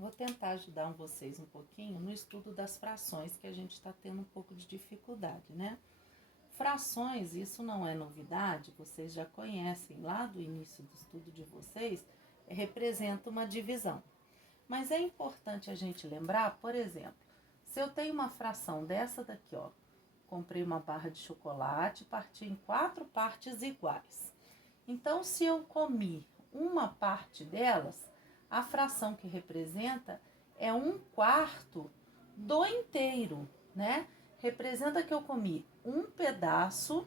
Vou tentar ajudar vocês um pouquinho no estudo das frações, que a gente está tendo um pouco de dificuldade, né? Frações, isso não é novidade, vocês já conhecem lá do início do estudo de vocês, representa uma divisão. Mas é importante a gente lembrar, por exemplo, se eu tenho uma fração dessa daqui, ó, comprei uma barra de chocolate, parti em 4 partes iguais. Então, se eu comi uma parte delas, a fração que representa é 1/4 do inteiro, né? Representa que eu comi um pedaço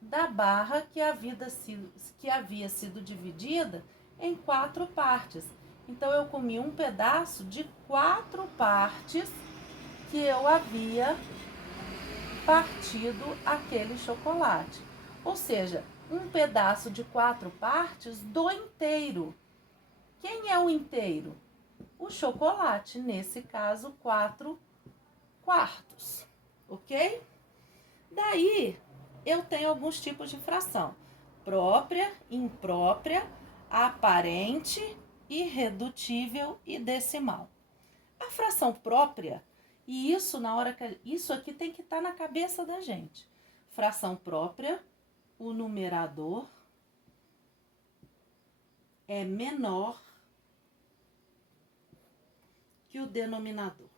da barra que havia sido dividida em 4 partes. Então, eu comi um pedaço de 4 partes que eu havia partido aquele chocolate. Ou seja, um pedaço de 4 partes do inteiro. Quem é o inteiro? O chocolate, nesse caso, 4 quartos, ok? Daí, eu tenho alguns tipos de fração: própria, imprópria, aparente, irredutível e decimal. A fração própria, e isso isso aqui tem que estar na cabeça da gente. Fração própria, o numerador é menor que o denominador.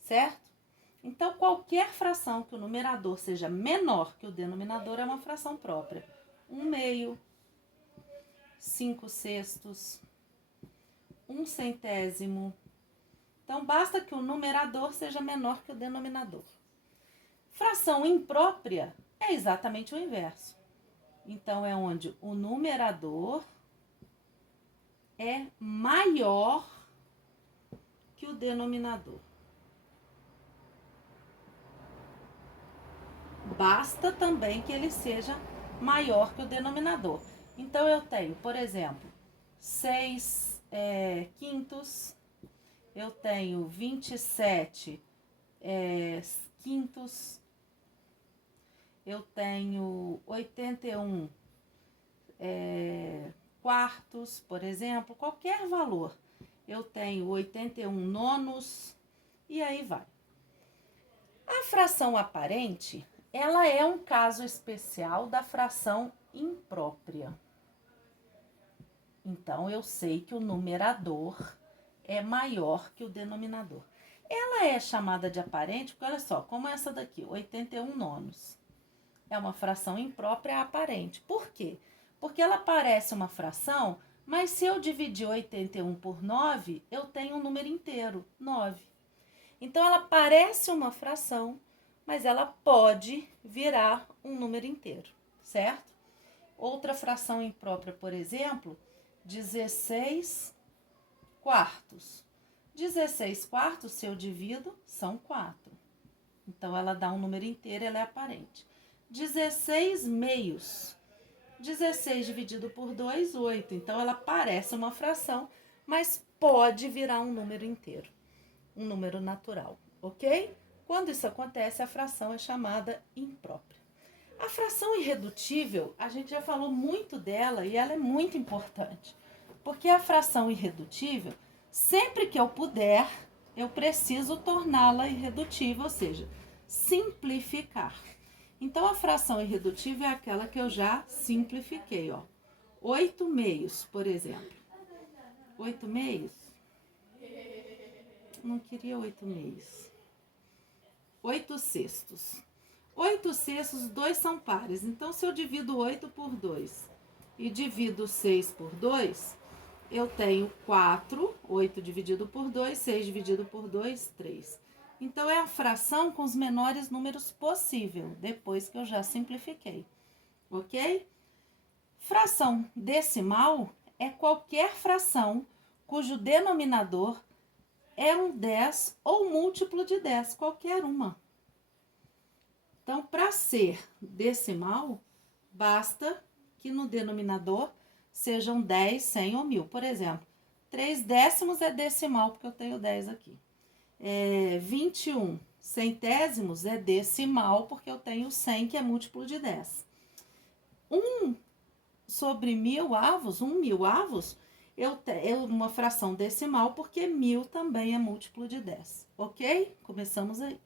Certo? Então, qualquer fração que o numerador seja menor que o denominador é uma fração própria. 1/2, 5/6, 1/100. Então, basta que o numerador seja menor que o denominador. Fração imprópria é exatamente o inverso. Então, é onde o numerador é maior que o denominador. Basta também que ele seja maior que o denominador. Então, eu tenho, por exemplo, 6 quintos, eu tenho 27 quintos, eu tenho 81 quartos, por exemplo, qualquer valor. Eu tenho 81 nonos e aí vai. A fração aparente, ela é um caso especial da fração imprópria. Então, eu sei que o numerador é maior que o denominador. Ela é chamada de aparente porque, olha só, como essa daqui, 81 nonos. É uma fração imprópria aparente. Por quê? Porque ela parece uma fração, mas se eu dividir 81 por 9, eu tenho um número inteiro, 9. Então, ela parece uma fração, mas ela pode virar um número inteiro, certo? Outra fração imprópria, por exemplo, 16 quartos. 16 quartos, se eu divido, são 4. Então, ela dá um número inteiro, ela é aparente. 16 meios. 16 dividido por 2, 8. Então, ela parece uma fração, mas pode virar um número inteiro, um número natural, ok? Quando isso acontece, a fração é chamada imprópria. A fração irredutível, a gente já falou muito dela e ela é muito importante. Porque a fração irredutível, sempre que eu puder, eu preciso torná-la irredutível, ou seja, simplificar. Então, a fração irredutível é aquela que eu já simplifiquei, ó. 8 meios, por exemplo. 8 meios? Não queria 8 meios. 8 sextos. 8 sextos, 2 são pares. Então, se eu divido 8 por 2 e divido 6 por 2, eu tenho 4. 8 dividido por 2, 6 dividido por 2, 3. Então, é a fração com os menores números possível, depois que eu já simplifiquei. Ok? Fração decimal é qualquer fração cujo denominador é um 10 ou múltiplo de 10, qualquer uma. Então, para ser decimal, basta que no denominador sejam 10, 100 ou 1000. Por exemplo, 3 décimos é decimal, porque eu tenho 10 aqui. 21 Centésimos é decimal, porque eu tenho 100, que é múltiplo de 10. 1 sobre 1000 avos, 1.000 avos, uma fração decimal, porque 1000 também é múltiplo de 10. Ok? Começamos aí.